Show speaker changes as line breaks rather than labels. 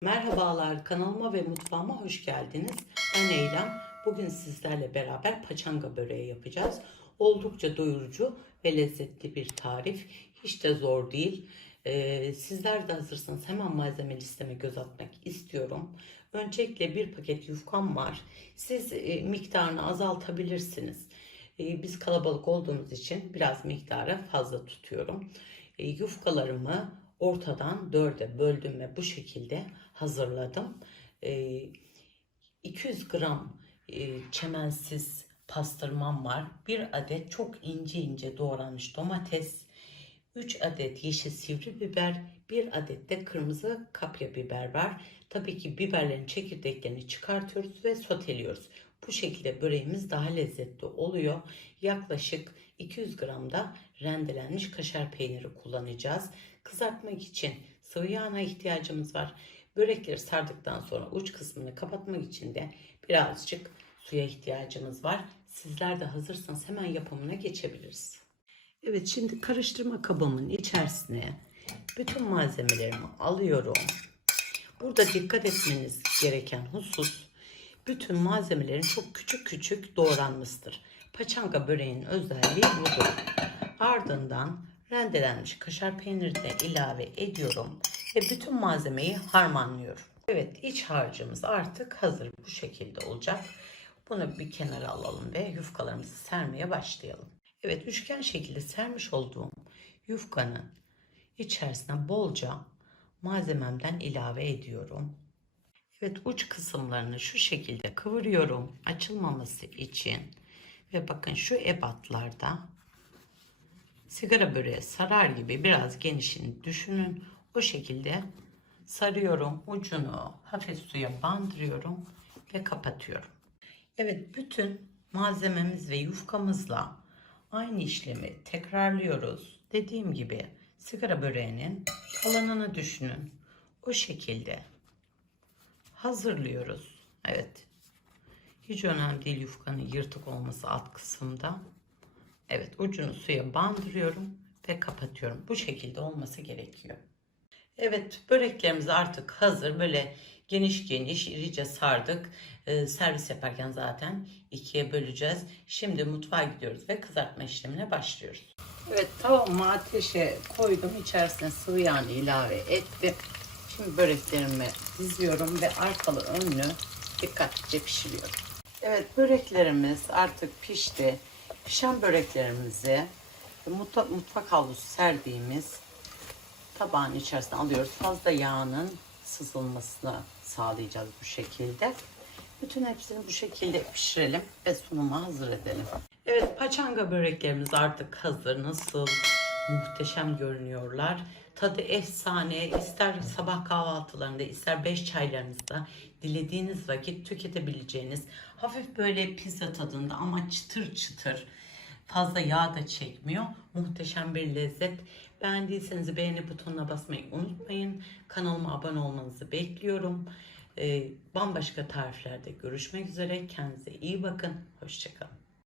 Merhabalar kanalıma ve mutfağıma hoş geldiniz. Ben Eylem. Bugün sizlerle beraber paçanga böreği yapacağız. Oldukça doyurucu ve lezzetli bir tarif. Hiç de zor değil. Ee, sizler de hazırsanız hemen malzeme listeme göz atmak istiyorum. Öncelikle bir paket yufkam var. Siz e, miktarını azaltabilirsiniz. Ee, biz kalabalık olduğumuz için biraz miktarı fazla tutuyorum. E, yufkalarımı ortadan dörde böldüm ve bu şekilde hazırladım. E, 200 gram e, çemensiz pastırmam var. Bir adet çok ince ince doğranmış domates, 3 adet yeşil sivri biber, bir adet de kırmızı kapya biber var. Tabii ki biberlerin çekirdeklerini çıkartıyoruz ve soteliyoruz. Bu şekilde böreğimiz daha lezzetli oluyor. Yaklaşık 200 gram da rendelenmiş kaşar peyniri kullanacağız. Kızartmak için sıvı yağına ihtiyacımız var. Börekleri sardıktan sonra uç kısmını kapatmak için de birazcık suya ihtiyacımız var. Sizler de hazırsanız hemen yapımına geçebiliriz. Evet şimdi karıştırma kabımın içerisine bütün malzemelerimi alıyorum. Burada dikkat etmeniz gereken husus bütün malzemelerin çok küçük küçük doğranmıştır. Paçanga böreğinin özelliği budur. Ardından rendelenmiş kaşar peyniri de ilave ediyorum ve bütün malzemeyi harmanlıyorum. Evet iç harcımız artık hazır bu şekilde olacak. Bunu bir kenara alalım ve yufkalarımızı sermeye başlayalım. Evet üçgen şekilde sermiş olduğum yufkanın içerisine bolca malzememden ilave ediyorum. Evet uç kısımlarını şu şekilde kıvırıyorum açılmaması için. Ve bakın şu ebatlarda sigara böreği sarar gibi biraz genişini düşünün. O şekilde sarıyorum ucunu hafif suya bandırıyorum ve kapatıyorum. Evet bütün malzememiz ve yufkamızla aynı işlemi tekrarlıyoruz. Dediğim gibi sigara böreğinin kalanını düşünün. O şekilde hazırlıyoruz. Evet. Hiç önemli değil yufkanın yırtık olması alt kısımda. Evet ucunu suya bandırıyorum ve kapatıyorum. Bu şekilde olması gerekiyor. Evet böreklerimiz artık hazır. Böyle geniş geniş irice sardık. Ee, servis yaparken zaten ikiye böleceğiz. Şimdi mutfağa gidiyoruz ve kızartma işlemine başlıyoruz. Evet tavamı ateşe koydum. İçerisine sıvı yağını ilave ettim. Şimdi böreklerimi diziyorum ve arkalı önlü dikkatlice pişiriyorum. Evet böreklerimiz artık pişti. Pişen böreklerimizi mutfak, mutfak havlusu serdiğimiz tabağın içerisine alıyoruz. Fazla yağının sızılmasını sağlayacağız bu şekilde. Bütün hepsini bu şekilde pişirelim ve sunuma hazır edelim. Evet paçanga böreklerimiz artık hazır. Nasıl muhteşem görünüyorlar. Tadı efsane. İster sabah kahvaltılarında ister beş çaylarınızda dilediğiniz vakit tüketebileceğiniz hafif böyle pizza tadında ama çıtır çıtır fazla yağ da çekmiyor. Muhteşem bir lezzet. Beğendiyseniz beğeni butonuna basmayı unutmayın. Kanalıma abone olmanızı bekliyorum. Ee, bambaşka tariflerde görüşmek üzere. Kendinize iyi bakın. Hoşçakalın.